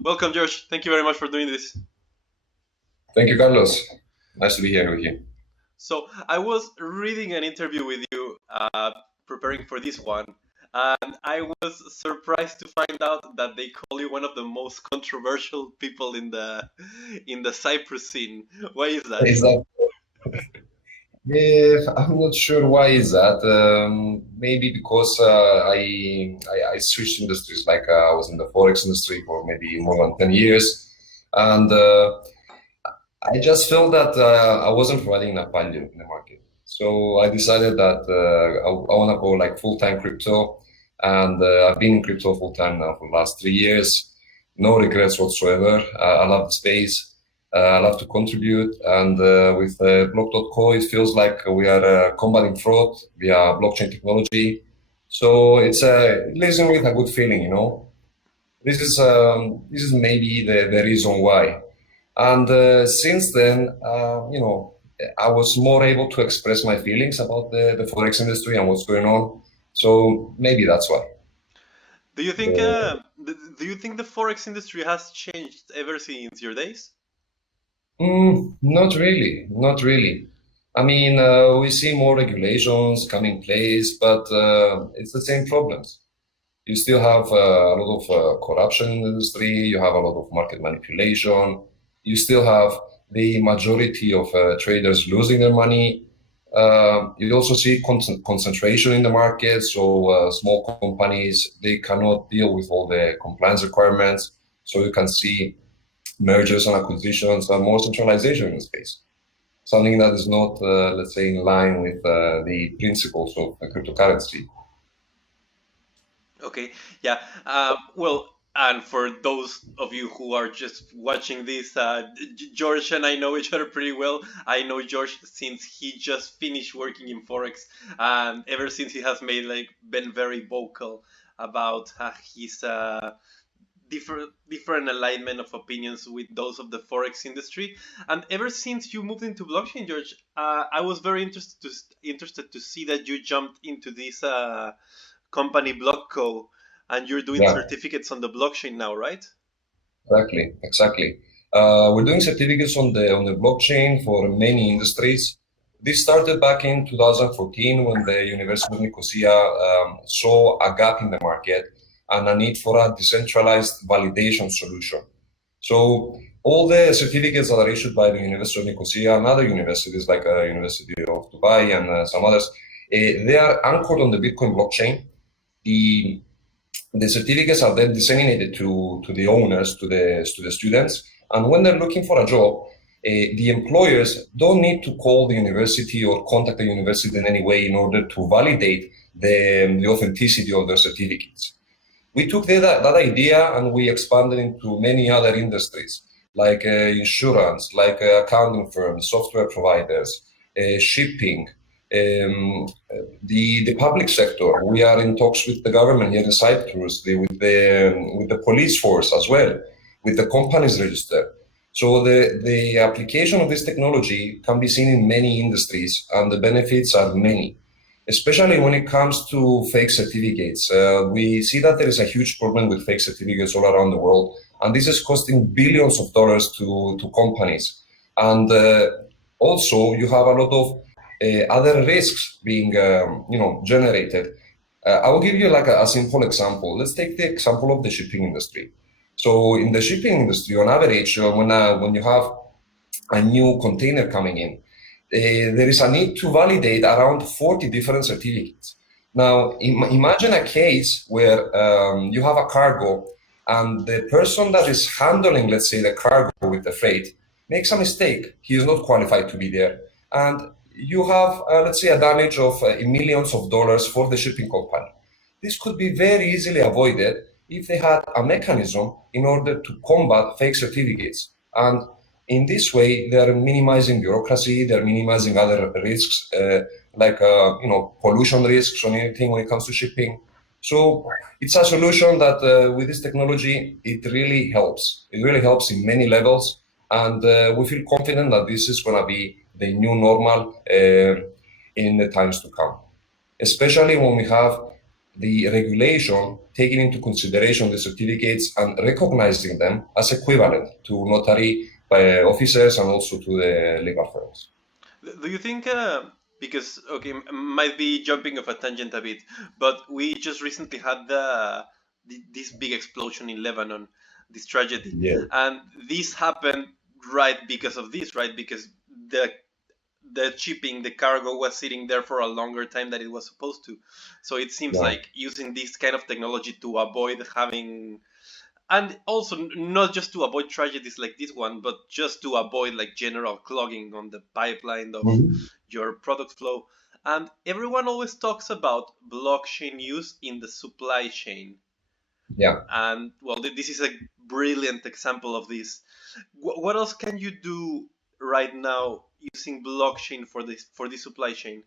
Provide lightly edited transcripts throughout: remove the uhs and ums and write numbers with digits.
Welcome, George. Thank you very much for doing this. Thank you, Carlos. Nice to be here with you. So, I was reading an interview with you, preparing for this one, and I was surprised to find out that they call you one of the most controversial people in the Cyprus scene. Why is that? Is that? Yeah, I'm not sure why is that. Maybe because I switched industries. Like I was in the forex industry for maybe more than 10 years, and I just felt that I wasn't providing enough value in the market. So I decided that I want to go like full time crypto, and I've been in crypto full time now for the last 3 years. No regrets whatsoever. I love the space. I love to contribute, and with block.co, it feels like we are combating fraud via blockchain technology. So it leaves me with a good feeling, you know. This is maybe the reason why. And since then, I was more able to express my feelings about the forex industry and what's going on. So maybe that's why. Do you think Uh, the forex industry has changed ever since your days? Not really, not really. I mean, we see more regulations coming in place, but it's the same problems. You still have a lot of corruption in the industry. You have a lot of market manipulation. You still have the majority of traders losing their money. You also see concentration in the market. So small companies, they cannot deal with all the compliance requirements. So you can see mergers and acquisitions and more centralization in the space. Something that is not, let's say, in line with the principles of cryptocurrency. Okay, yeah. Well, and for those of you who are just watching this, George and I know each other pretty well. I know George since he just finished working in Forex, and ever since he has made like been very vocal about his different alignment of opinions with those of the Forex industry. And ever since you moved into blockchain, George, I was very interested to see that you jumped into this. Company BlockCo, and you're doing Yeah. certificates on the blockchain now, right? Exactly, exactly. We're doing certificates on the blockchain for many industries. This started back in 2014 when the University of Nicosia saw a gap in the market and a need for a decentralized validation solution. So all the certificates that are issued by the University of Nicosia and other universities like University of Dubai and some others, they are anchored on the Bitcoin blockchain. The the certificates are then disseminated to the owners, to the students. And when they're looking for a job, the employers don't need to call the university or contact the university in any way in order to validate the authenticity of their certificates. We took that idea and we expanded into many other industries like insurance, like accounting firms, software providers, shipping, the public sector. We are in talks with the government here in Cyprus, with the police force as well, with the companies register. So the application of this technology can be seen in many industries, and the benefits are many, especially when it comes to fake certificates. We see that there is a huge problem with fake certificates all around the world, and this is costing billions of dollars to companies. And also, you have a lot of other risks being, generated. I will give you like a simple example. Let's take the example of the shipping industry. So, in the shipping industry, on average, when you have a new container coming in, there is a need to validate around 40 different certificates. Now, imagine a case where you have a cargo and the person that is handling, let's say, the cargo with the freight makes a mistake. He is not qualified to be there. And you have, let's say, a damage of millions of dollars for the shipping company. This could be very easily avoided if they had a mechanism in order to combat fake certificates. And in this way, they're minimizing bureaucracy, they're minimizing other risks, pollution risks or anything when it comes to shipping. So it's a solution that with this technology, it really helps. It really helps in many levels. And we feel confident that this is going to be the new normal in the times to come, especially when we have the regulation taking into consideration the certificates and recognizing them as equivalent to notary officers and also to the legal firms. Do you think, because, okay, might be jumping off a tangent a bit, but we just recently had this big explosion in Lebanon, this tragedy, Yeah. and this happened right because of this, right? Because the shipping, the cargo was sitting there for a longer time than it was supposed to. So it seems Yeah. like using this kind of technology to avoid having, and also not just to avoid tragedies like this one, but just to avoid like general clogging on the pipeline of Mhm. your product flow. And everyone always talks about blockchain use in the supply chain. Yeah. And well, this is a brilliant example of this. What else can you do right now using blockchain for this supply chain?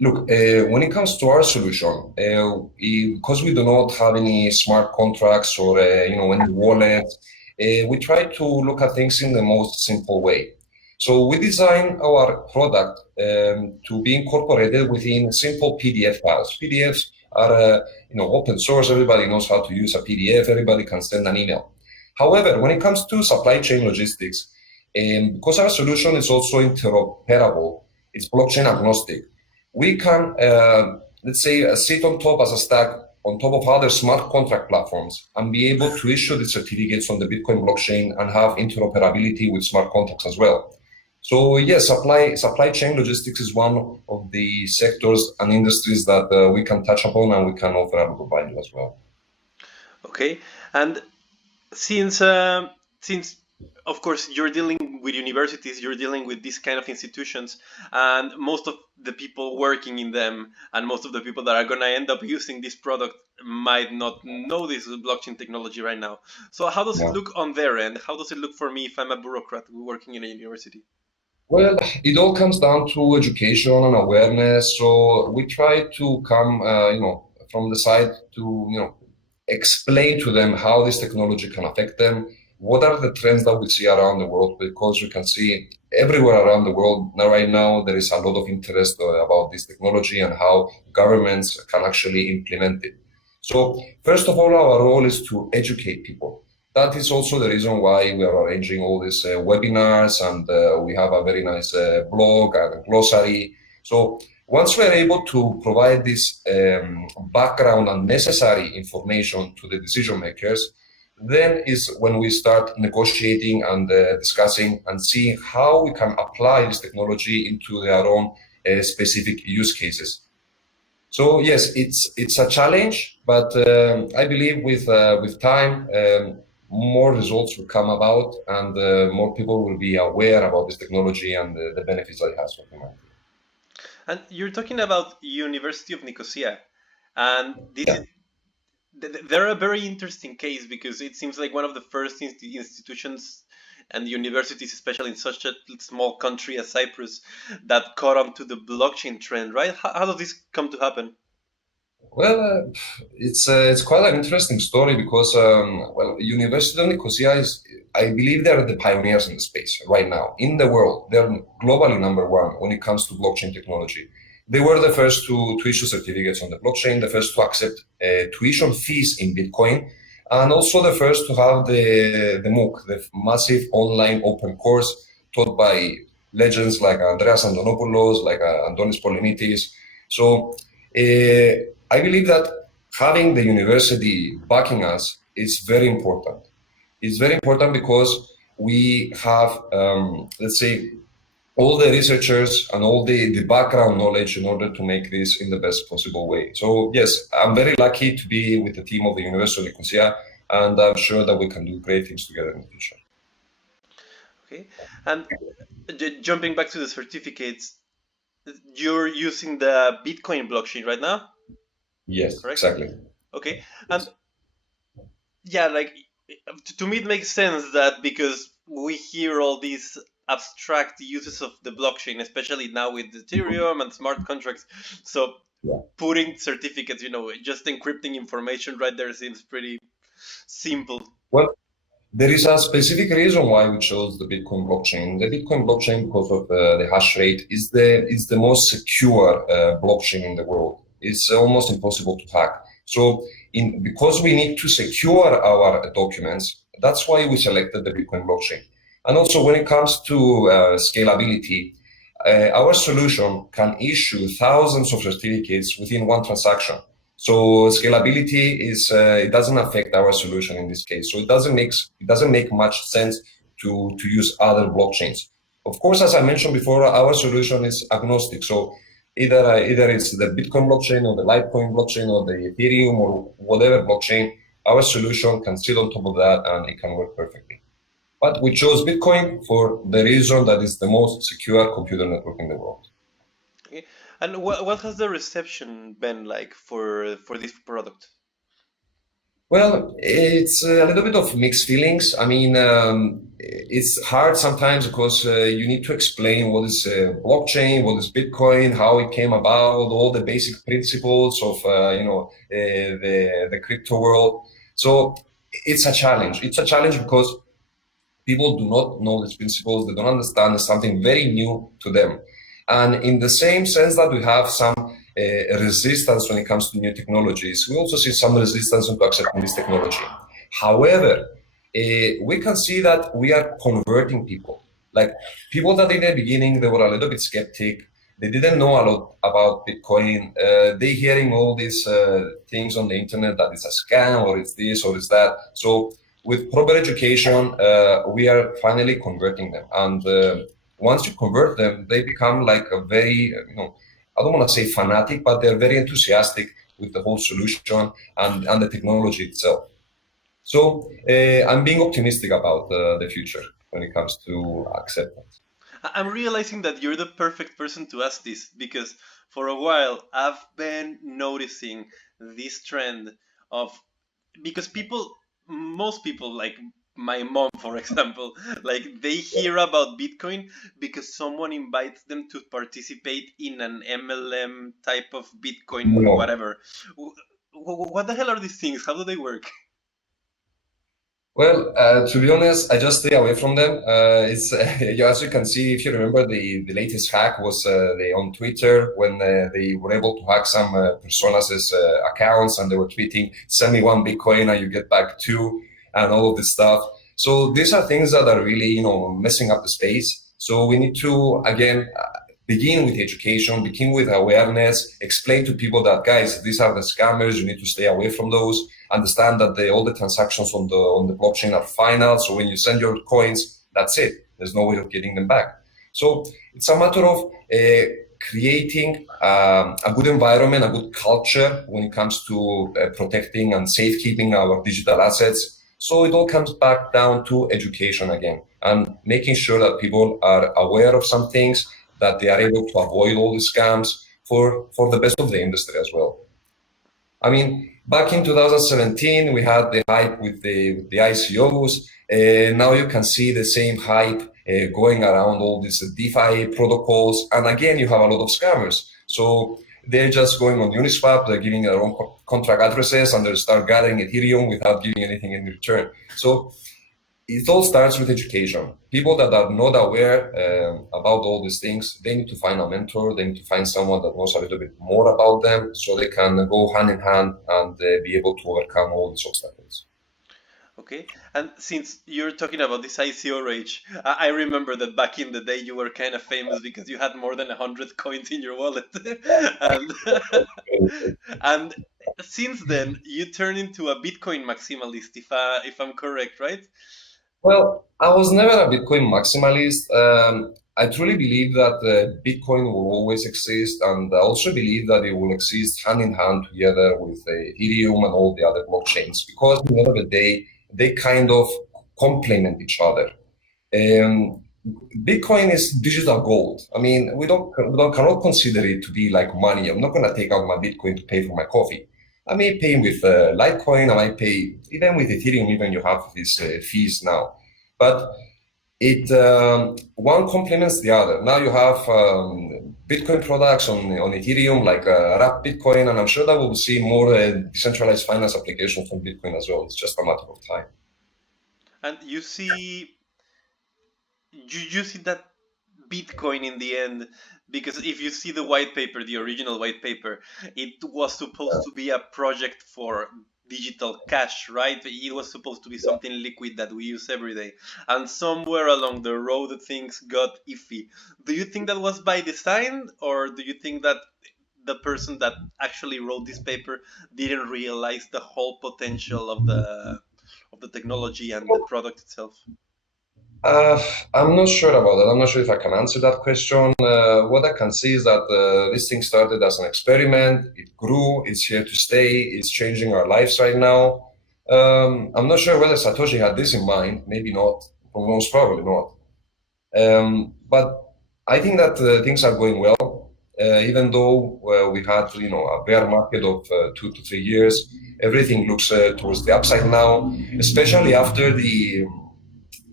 Look, when it comes to our solution, because we do not have any smart contracts or any wallets, we try to look at things in the most simple way. So we design our product to be incorporated within simple PDF files. PDFs are open source. Everybody knows how to use a PDF. Everybody can send an email. However, when it comes to supply chain logistics, because our solution is also interoperable, it's blockchain agnostic, we can, let's say, sit on top as a stack on top of other smart contract platforms and be able to issue the certificates on the Bitcoin blockchain and have interoperability with smart contracts as well. So yes, supply chain logistics is one of the sectors and industries that we can touch upon and we can offer a lot of value as well. Okay, and since since of course you're dealing with universities, you're dealing with these kind of institutions, and most of the people working in them and most of the people that are going to end up using this product might not know this blockchain technology right now. So how does it Yeah. look on their end? How does it look for me if I'm a bureaucrat working in a university? Well, it all comes down to education and awareness. So we try to come, from the side to, explain to them how this technology can affect them. What are the trends that we see around the world? Because we can see everywhere around the world now, right now, there is a lot of interest about this technology and how governments can actually implement it. So first of all, our role is to educate people. That is also the reason why we are arranging all these webinars, and we have a very nice blog and glossary. So once we're able to provide this background and necessary information to the decision makers, then is when we start negotiating and discussing and seeing how we can apply this technology into their own specific use cases. So yes, it's a challenge, but I believe with time, more results will come about, and more people will be aware about this technology and the benefits that it has for humanity. And you're talking about University of Nicosia, and this Yeah. is they're a very interesting case because it seems like one of the first institutions and universities, especially in such a small country as Cyprus, that caught on to the blockchain trend, right? How does this come to happen? Well, it's quite an interesting story because University of Nicosia is, I believe, they're the pioneers in the space right now in the world. They're globally number one when it comes to blockchain technology. They were the first to issue certificates on the blockchain, the first to accept tuition fees in Bitcoin, and also the first to have the MOOC, the massive online open course taught by legends like Andreas Antonopoulos, like Antonis Polinitis. So. I believe that having the university backing us is very important. It's very important because we have, let's say, all the researchers and all the background knowledge in order to make this in the best possible way. So yes, I'm very lucky to be with the team of the University of Nicosia, and I'm sure that we can do great things together in the future. Okay, and jumping back to the certificates, you're using the Bitcoin blockchain right now, Yes, correct? exactly. Okay, and Yes. yeah, like to me it makes sense that because we hear all these abstract uses of the blockchain, especially now with Ethereum and smart contracts. So Yeah. putting certificates, just encrypting information right there seems pretty simple. Well, there is a specific reason why we chose the Bitcoin blockchain. The Bitcoin blockchain, because of the hash rate, is the most secure blockchain in the world. It's almost impossible to hack. So because we need to secure our documents, that's why we selected the Bitcoin blockchain. And also when it comes to scalability, our solution can issue thousands of certificates within one transaction. So scalability is it doesn't affect our solution in this case. So it doesn't make much sense to use other blockchains. Of course, as I mentioned before, our solution is agnostic. So either it's the Bitcoin blockchain or the Litecoin blockchain or the Ethereum or whatever blockchain, our solution can sit on top of that and it can work perfectly. But we chose Bitcoin for the reason that it's the most secure computer network in the world. Okay. And what has the reception been like for this product? Well, it's a little bit of mixed feelings. I mean, it's hard sometimes because you need to explain what is blockchain, what is Bitcoin, how it came about, all the basic principles of the crypto world. So it's a challenge. It's a challenge because people do not know these principles. They don't understand. It's something very new to them. And in the same sense that we have some resistance when it comes to new technologies, we also see some resistance into accepting this technology. However, we can see that we are converting people. Like people that in the beginning, they were a little bit skeptic. They didn't know a lot about Bitcoin. They hearing all these things on the internet that it's a scam or it's this or it's that. So with proper education, we are finally converting them. And once you convert them, they become like a very, I don't want to say fanatic, but they're very enthusiastic with the whole solution and the technology itself. So I'm being optimistic about the future when it comes to acceptance. I'm realizing that you're the perfect person to ask this because for a while I've been noticing this trend of because most people like my mom for example, like they hear about Bitcoin because someone invites them to participate in an MLM type of Bitcoin No. whatever. What the hell are these things? How do they work? Well, to be honest, I just stay away from them. It's as you can see, if you remember, the latest hack was they on Twitter when they were able to hack some personas' accounts and they were tweeting, "Send me one Bitcoin and you get back two," and all of this stuff. So these are things that are really messing up the space. So we need to again begin with education, begin with awareness, explain to people that guys, these are the scammers. You need to stay away from those. Understand that all the transactions on the blockchain are final. So when you send your coins, that's it. There's no way of getting them back. So it's a matter of creating a good environment, a good culture when it comes to protecting and safekeeping our digital assets. So it all comes back down to education again and making sure that people are aware of some things, that they are able to avoid all the scams for the best of the industry as well. I mean, back in 2017, we had the hype with the ICOs. Now you can see the same hype going around all these DeFi protocols. And again, you have a lot of scammers. So they're just going on Uniswap, they're giving their own contract addresses, and they start gathering Ethereum without giving anything in return. So it all starts with education. People that are not aware about all these things, they need to find a mentor. They need to find someone that knows a little bit more about them so they can go hand in hand and be able to overcome all these obstacles. Okay, and since you're talking about this ICO rage, I remember that back in the day you were kind of famous because you had more than 100 coins in your wallet, and and since then you turned into a Bitcoin maximalist, if I'm correct, right? Well, I was never a Bitcoin maximalist. I truly believe that Bitcoin will always exist, and I also believe that it will exist hand in hand together with Ethereum and all the other blockchains, because at the end of the day, they kind of complement each other. Um, Bitcoin is digital gold. I mean, we don't cannot consider it to be like money. I'm not going to take out my Bitcoin to pay for my coffee. I may pay with Litecoin. I might pay even with Ethereum. Even you have these fees now, but it one complements the other. Now you have Bitcoin products on Ethereum like Wrap Bitcoin, and I'm sure that we'll see more decentralized finance applications on Bitcoin as well. It's just a matter of time. And you see that Bitcoin in the end, because if you see the white paper, the original white paper, it was supposed to be a project for digital cash, right? It was supposed to be something liquid that we use every day. And somewhere along the road, things got iffy. Do you think that was by design, or do you think that the person that actually wrote this paper didn't realize the whole potential of the technology and the product itself? Uh, I'm not sure about that. I'm not sure if I can answer that question. What I can see is that this thing started as an experiment. It grew. It's here to stay. It's changing our lives right now. I'm not sure whether Satoshi had this in mind. Maybe not. Most probably not. But I think that things are going well. Even though we had, a bear market of 2 to 3 years, everything looks towards the upside now, especially after the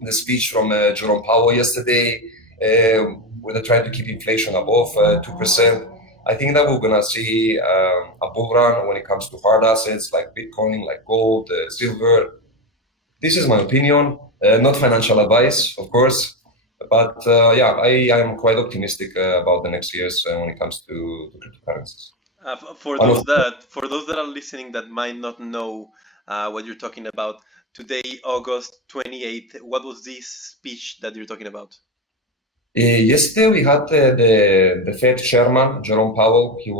speech from Jerome Powell yesterday, where they tried to keep inflation above 2%. I think that we're going to see a bull run when it comes to hard assets like Bitcoin, like gold, silver. This is my opinion, not financial advice, of course. But yeah, I am quite optimistic about the next years when it comes to cryptocurrencies. For And those of that are listening that might not know what you're talking about, today, August 28th, what was this speech that you're talking about? Yesterday we had the Fed chairman Jerome Powell. He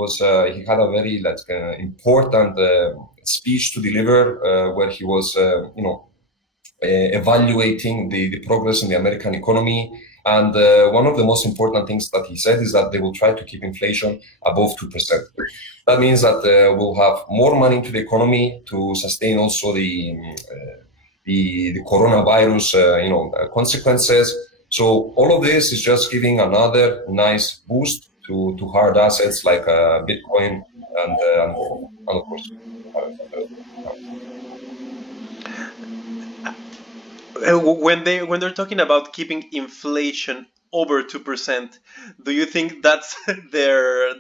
had a very important speech to deliver where he was evaluating the progress in the American economy. And one of the most important things that he said is that they will try to keep inflation above 2%. That means that we'll have more money into the economy to sustain also the coronavirus, consequences. So all of this is just giving another nice boost to hard assets like Bitcoin and of course. When they're talking about keeping inflation over 2%, do you think that's their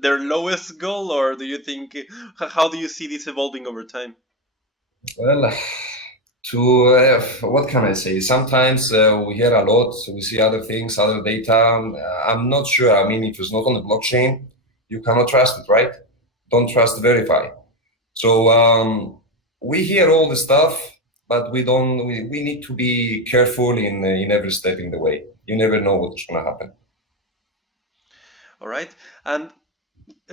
their lowest goal, or do you think how do you see this evolving over time? Well, to what can I say? Sometimes we hear a lot, we see other things, other data. I'm not sure. I mean, if it's not on the blockchain, you cannot trust it, right? Don't trust, verify. So we hear all the stuff, but we don't. We need to be careful in every step in the way. You never know what's going to happen. All right, and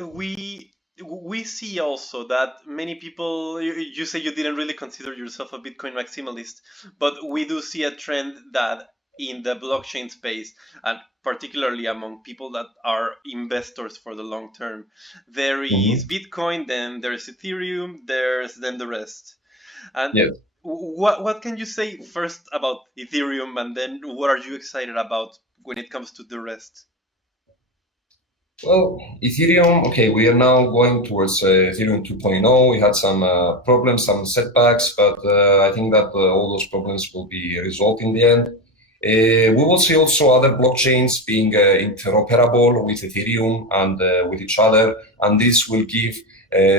we we see also that many people you say you didn't really consider yourself a Bitcoin maximalist, but we do see a trend that in the blockchain space, and particularly among people that are investors for the long term, there is Hmm. Bitcoin, then there's Ethereum, there's then the rest. And Yes. what can you say first about Ethereum, and then what are you excited about when it comes to the rest? Well, Ethereum, okay, we are now going towards Ethereum 2.0. We had some problems, some setbacks, but I think that all those problems will be resolved in the end. We will see also other blockchains being interoperable with Ethereum and with each other, and this will give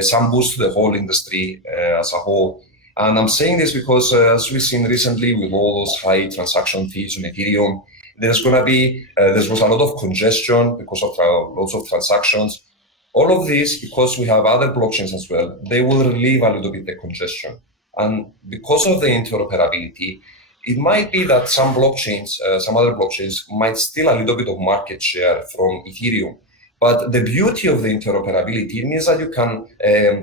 some boost to the whole industry as a whole. And I'm saying this because, as we've seen recently, with all those high transaction fees on Ethereum, there was a lot of congestion because of lots of transactions. All of this, because we have other blockchains as well, they will relieve a little bit the congestion. And because of the interoperability, it might be that some other blockchains might steal a little bit of market share from Ethereum. But the beauty of the interoperability means that you can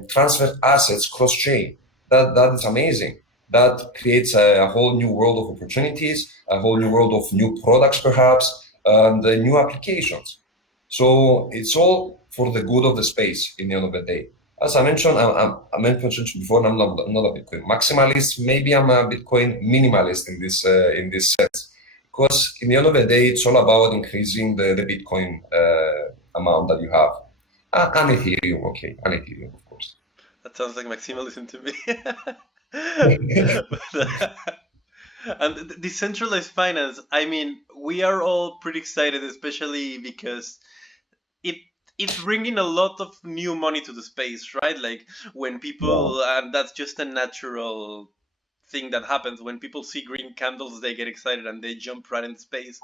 transfer assets cross-chain. That is amazing. That creates a whole new world of opportunities, a whole new world of new products, perhaps, and new applications. So it's all for the good of the space in the end of the day. As I mentioned, I mentioned before, I'm not a Bitcoin maximalist. Maybe I'm a Bitcoin minimalist in this sense, because in the end of the day, it's all about increasing the Bitcoin amount that you have, and Ethereum, okay, and Ethereum, of course. That sounds like maximalism to me. But, and decentralized finance, I mean, we are all pretty excited, especially because it it's bringing a lot of new money to the space, right? Like when Yeah. people, and that's just a natural thing that happens when people see green candles, they get excited and they jump right in space.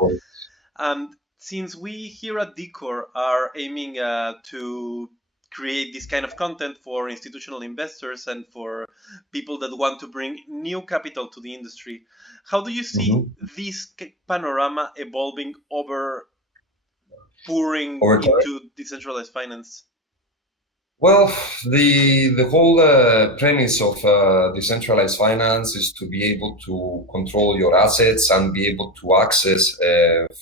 And since we here at Decor are aiming to create this kind of content for institutional investors and for people that want to bring new capital to the industry, how do you see Mhm. this panorama evolving over pouring Over time. into decentralized finance? Well, the whole premise of decentralized finance is to be able to control your assets and be able to access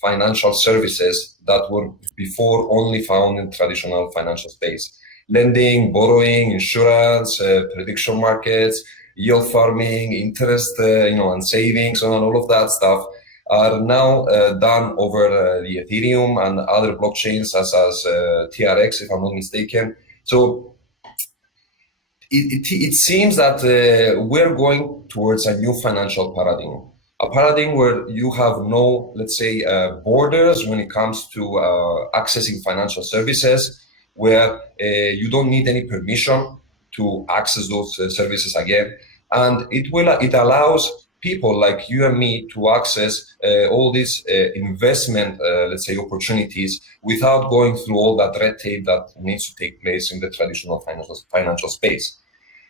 financial services that were before only found in traditional financial space. Lending, borrowing, insurance, prediction markets, yield farming, interest, and savings and all of that stuff are now done over the Ethereum and other blockchains as TRX, if I'm not mistaken. So it seems that we're going towards a new financial paradigm, a paradigm where you have no, let's say, borders when it comes to accessing financial services, where you don't need any permission to access those services again, and it allows people like you and me to access all these investment, let's say, opportunities without going through all that red tape that needs to take place in the traditional financial space.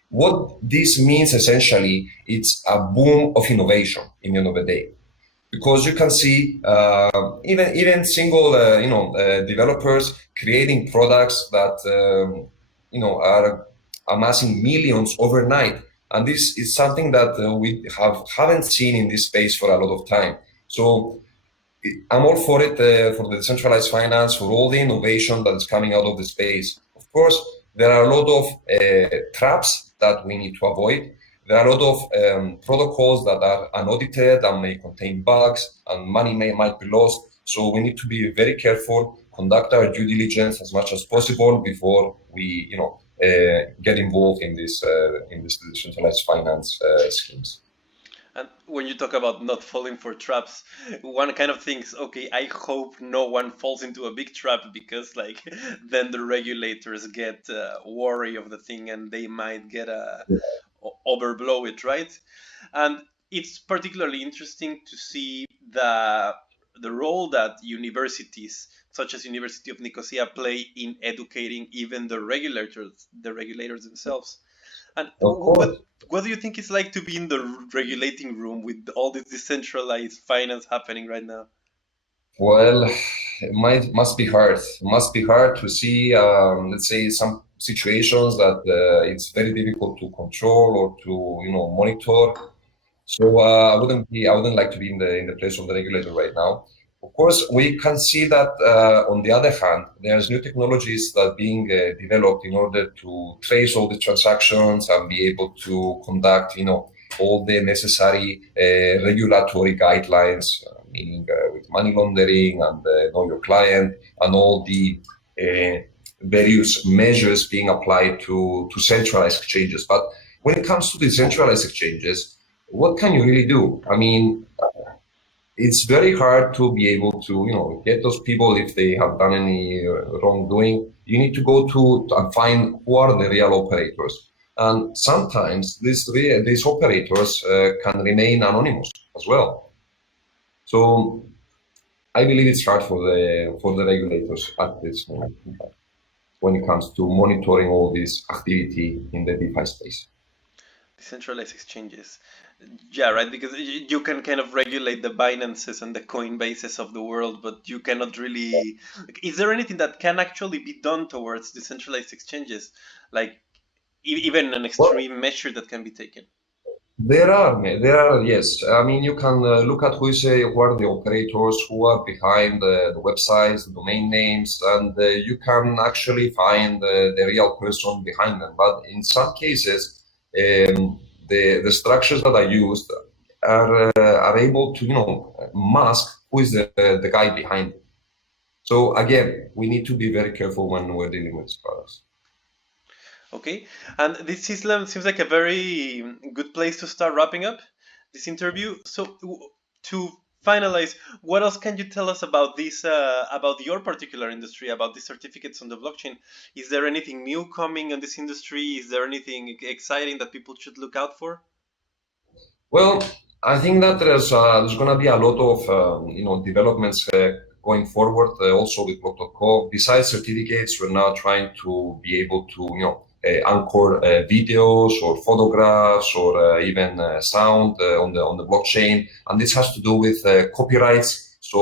What this means essentially, it's a boom of innovation in the end of the day, because you can see even single developers creating products that are amassing millions overnight, and this is something that we haven't seen in this space for a lot of time. So I'm all for it, for the decentralized finance, for all the innovation that is coming out of the space. Of course, there are a lot of traps that we need to avoid. There are a lot of protocols that are unaudited and may contain bugs, and money might be lost. So we need to be very careful, conduct our due diligence as much as possible before we, get involved in this decentralized finance schemes. And when you talk about not falling for traps, one kind of thinks, okay, I hope no one falls into a big trap because, like, then the regulators get worry of the thing and they might get overblow it, right? And it's particularly interesting to see the role that universities, such as University of Nicosia, play in educating even the regulators themselves. And Of course. what do you think it's like to be in the regulating room with all this decentralized finance happening right now? Well, must be hard. Must be hard to see, let's say, some situations that it's very difficult to control or to, monitor. So I wouldn't like to be in the place of the regulator right now. Of course, we can see that on the other hand, there's new technologies that are being developed in order to trace all the transactions and be able to conduct, all the necessary regulatory guidelines, meaning with money laundering and know your client and all the various measures being applied to centralized exchanges. But when it comes to decentralized exchanges, what can you really do? I mean, it's very hard to be able to, get those people if they have done any wrongdoing. You need to go to and find who are the real operators. And sometimes these operators can remain anonymous as well. So I believe it's hard for the regulators at this moment when it comes to monitoring all this activity in the DeFi space. Decentralized exchanges. Yeah, right, because you can kind of regulate the Binances and the Coinbases of the world, but you cannot really. Like, is there anything that can actually be done towards decentralized exchanges? Like, even an Well, extreme measure that can be taken? there are, yes. I mean, you can look at who are the operators, who are behind the websites, the domain names, and you can actually find the real person behind them. But in some cases, the structures that are used are able to, mask who is the guy behind it. So again, we need to be very careful when we're dealing with these products. Okay, and this Islam seems like a very good place to start wrapping up this interview. So, to finalize, what else can you tell us about this, about your particular industry, about these certificates on the blockchain? Is there anything new coming in this industry? Is there anything exciting that people should look out for? Well, I think that there's going to be a lot of developments going forward, also with BlockCo, besides certificates, we're now trying to be able to, anchor videos or photographs or even sound on the blockchain, and this has to do with copyrights. So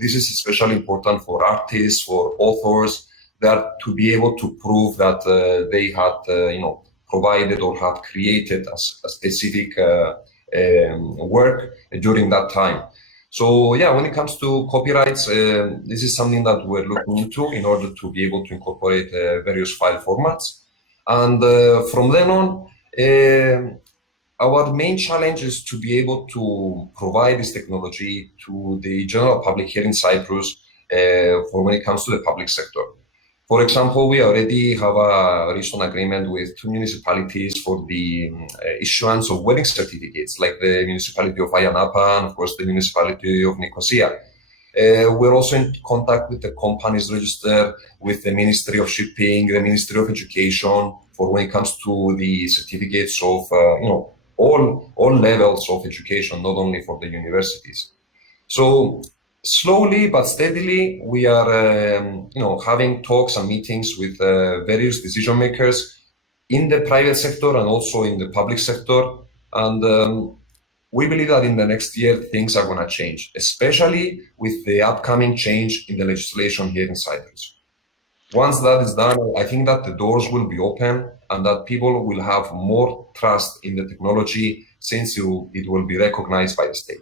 this is especially important for artists, for authors, that to be able to prove that they had, provided or had created a specific work during that time. So yeah, when it comes to copyrights, this is something that we're looking into in order to be able to incorporate various file formats. And from then on, our main challenge is to be able to provide this technology to the general public here in Cyprus for when it comes to the public sector. For example, we already have a recent agreement with two municipalities for the issuance of wedding certificates, like the municipality of Ayanapa and, of course, the municipality of Nicosia. We're also in contact with the companies registered with the Ministry of Shipping, the Ministry of Education, for when it comes to the certificates of, all levels of education, not only for the universities. So slowly but steadily, we are, having talks and meetings with various decision makers in the private sector and also in the public sector. And we believe that in the next year, things are going to change, especially with the upcoming change in the legislation here in Cyprus. Once that is done, I think that the doors will be open and that people will have more trust in the technology since it will be recognized by the state.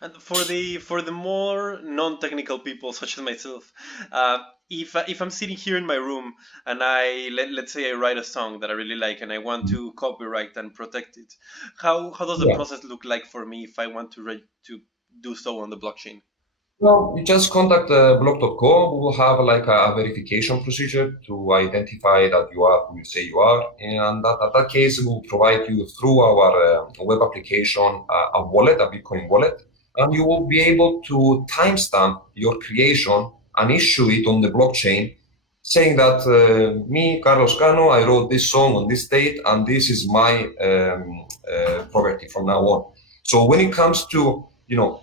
And for the more non-technical people such as myself, if I'm sitting here in my room and let's say I write a song that I really like and I want to copyright and protect it, how does the Yeah. process look like for me if I want to do so on the blockchain? Well, you just contact block.co. We will have like a verification procedure to identify that you are who you say you are. And that case, we will provide you through our web application a wallet, a Bitcoin wallet. And you will be able to timestamp your creation and issue it on the blockchain, saying that me, Carlos Cano, I wrote this song on this date, and this is my property from now on. So when it comes to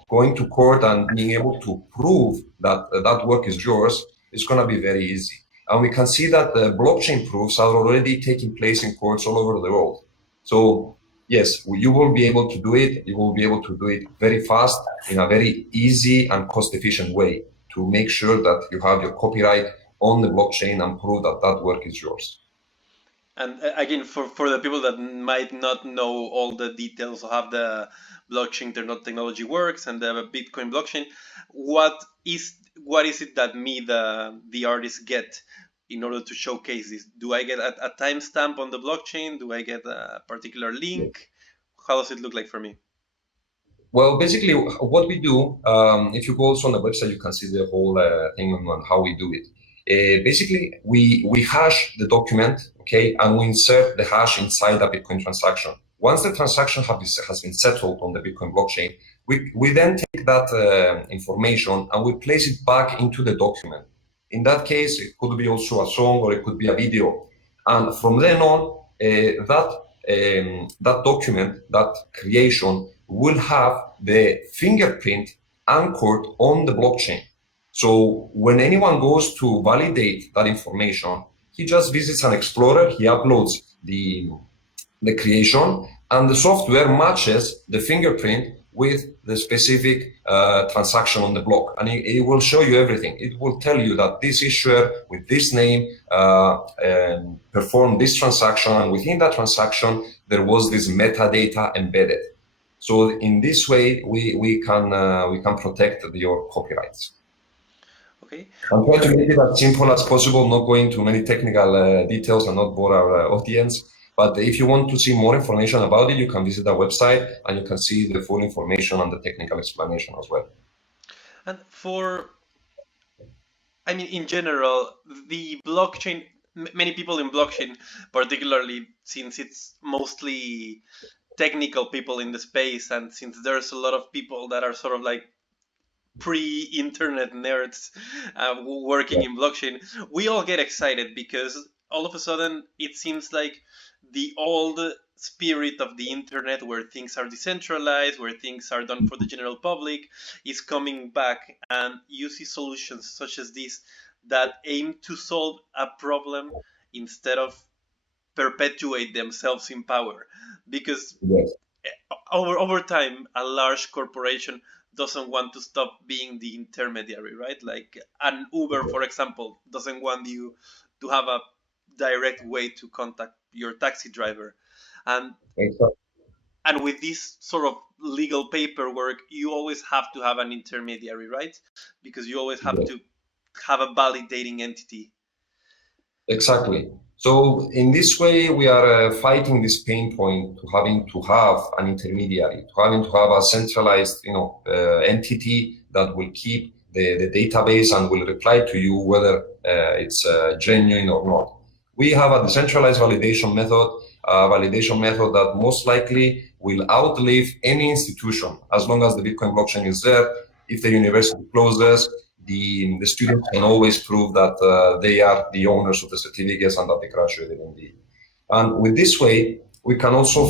going to court and being able to prove that that work is yours, it's going to be very easy. And we can see that the blockchain proofs are already taking place in courts all over the world. So yes, you will be able to do it. You will be able to do it very fast in a very easy and cost-efficient way to make sure that you have your copyright on the blockchain and prove that that work is yours. And again, for the people that might not know all the details of how the blockchain technology works and the Bitcoin blockchain, what is it that the artist get in order to showcase this? Do I get a timestamp on the blockchain? Do I get a particular link? How does it look like for me? Well, basically, what we do, if you go also on the website, you can see the whole thing on how we do it. Basically, we hash the document, okay, and we insert the hash inside a Bitcoin transaction. Once the transaction has been settled on the Bitcoin blockchain, we then take that information and we place it back into the document. In that case, it could be also a song or it could be a video. And from then on, that document, that creation, will have the fingerprint anchored on the blockchain. So when anyone goes to validate that information, he just visits an explorer, he uploads the creation, and the software matches the fingerprint with the specific transaction on the block. And it will show you everything. It will tell you that this issuer with this name performed this transaction, and within that transaction, there was this metadata embedded. So in this way, we can protect your copyrights. Okay. I'm trying to make it as simple as possible, not going into many technical details and not bore our audience. But if you want to see more information about it, you can visit our website and you can see the full information and the technical explanation as well. And in general, the blockchain, many people in blockchain, particularly since it's mostly technical people in the space, and since there's a lot of people that are sort of like pre-internet nerds working Yeah. in blockchain, we all get excited because all of a sudden it seems like the old spirit of the internet, where things are decentralized, where things are done for the general public, is coming back, and you see solutions such as this that aim to solve a problem instead of perpetuate themselves in power. Because Yes, over time, a large corporation doesn't want to stop being the intermediary, right? Like an Uber, for example, doesn't want you to have a direct way to contact your taxi driver. And exactly. and with this sort of legal paperwork, you always have to have an intermediary, right? Because you always have Yes. to have a validating entity. Exactly. So in this way, we are fighting this pain point to having to have an intermediary, to having to have a centralized, entity that will keep the database and will reply to you whether it's genuine or not. We have a decentralized validation method that most likely will outlive any institution as long as the Bitcoin blockchain is there. If the university closes, the students can always prove that they are the owners of the certificates and that they graduated indeed. And with this way, we can also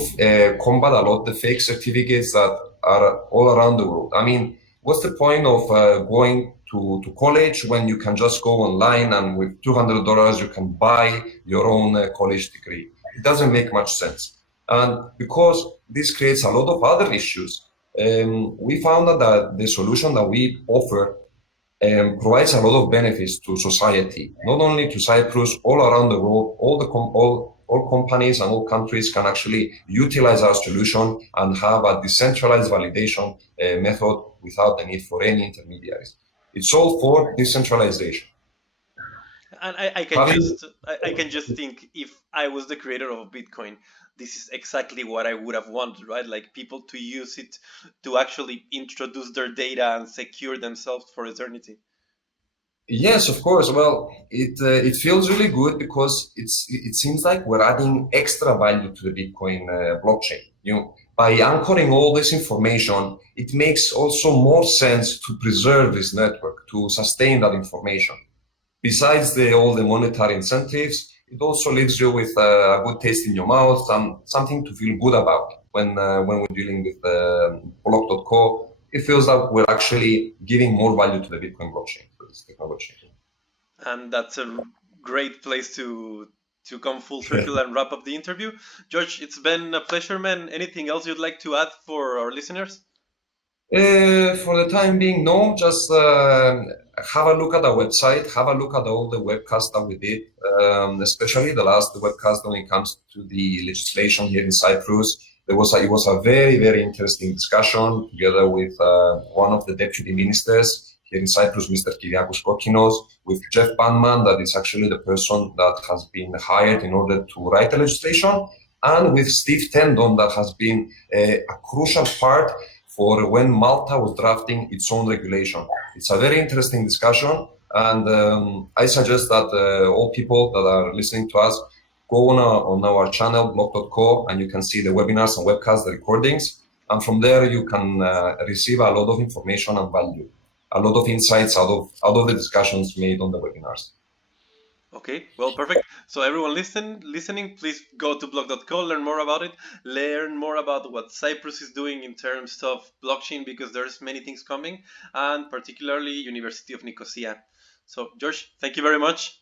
combat a lot the fake certificates that are all around the world. I mean, what's the point of going to college when you can just go online and with $200 you can buy your own college degree? It doesn't make much sense. And because this creates a lot of other issues, we found that the solution that we offer provides a lot of benefits to society, not only to Cyprus, all around the world. All companies and all countries can actually utilize our solution and have a decentralized validation method without the need for any intermediaries. It's all for decentralization. And Having I can just think, if I was the creator of Bitcoin, this is exactly what I would have wanted, right? Like people to use it to actually introduce their data and secure themselves for eternity. Yes, of course. Well, it feels really good because it seems like we're adding extra value to the Bitcoin blockchain. By anchoring all this information, it makes also more sense to preserve this network, to sustain that information. Besides all the monetary incentives, it also leaves you with a good taste in your mouth and something to feel good about when we're dealing with block.co. It feels like we're actually giving more value to the Bitcoin blockchain for this technology. And that's a great place to come full circle and wrap up the interview. George, it's been a pleasure, man. Anything else you'd like to add for our listeners? For the time being, no. Just have a look at the website. Have a look at all the webcasts that we did, especially the last webcast when it comes to the legislation here in Cyprus. It was a very, very interesting discussion together with one of the deputy ministers here in Cyprus, Mr. Kyriakos Kokinos, with Jeff Banman, that is actually the person that has been hired in order to write the legislation, and with Steve Tendon, that has been a crucial part for when Malta was drafting its own regulation. It's a very interesting discussion, and I suggest that all people that are listening to us go on our channel, block.co, and you can see the webinars and webcasts, the recordings, and from there you can receive a lot of information and value, a lot of insights out of the discussions made on the webinars. Okay, well, perfect. So everyone listening, please go to blog.co, learn more about it, learn more about what Cyprus is doing in terms of blockchain, because there's many things coming, and particularly University of Nicosia. So George, thank you very much.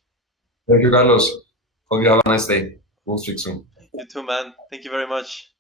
Thank you, Carlos. Hope you have a nice day. We'll speak soon. You too, man. Thank you very much.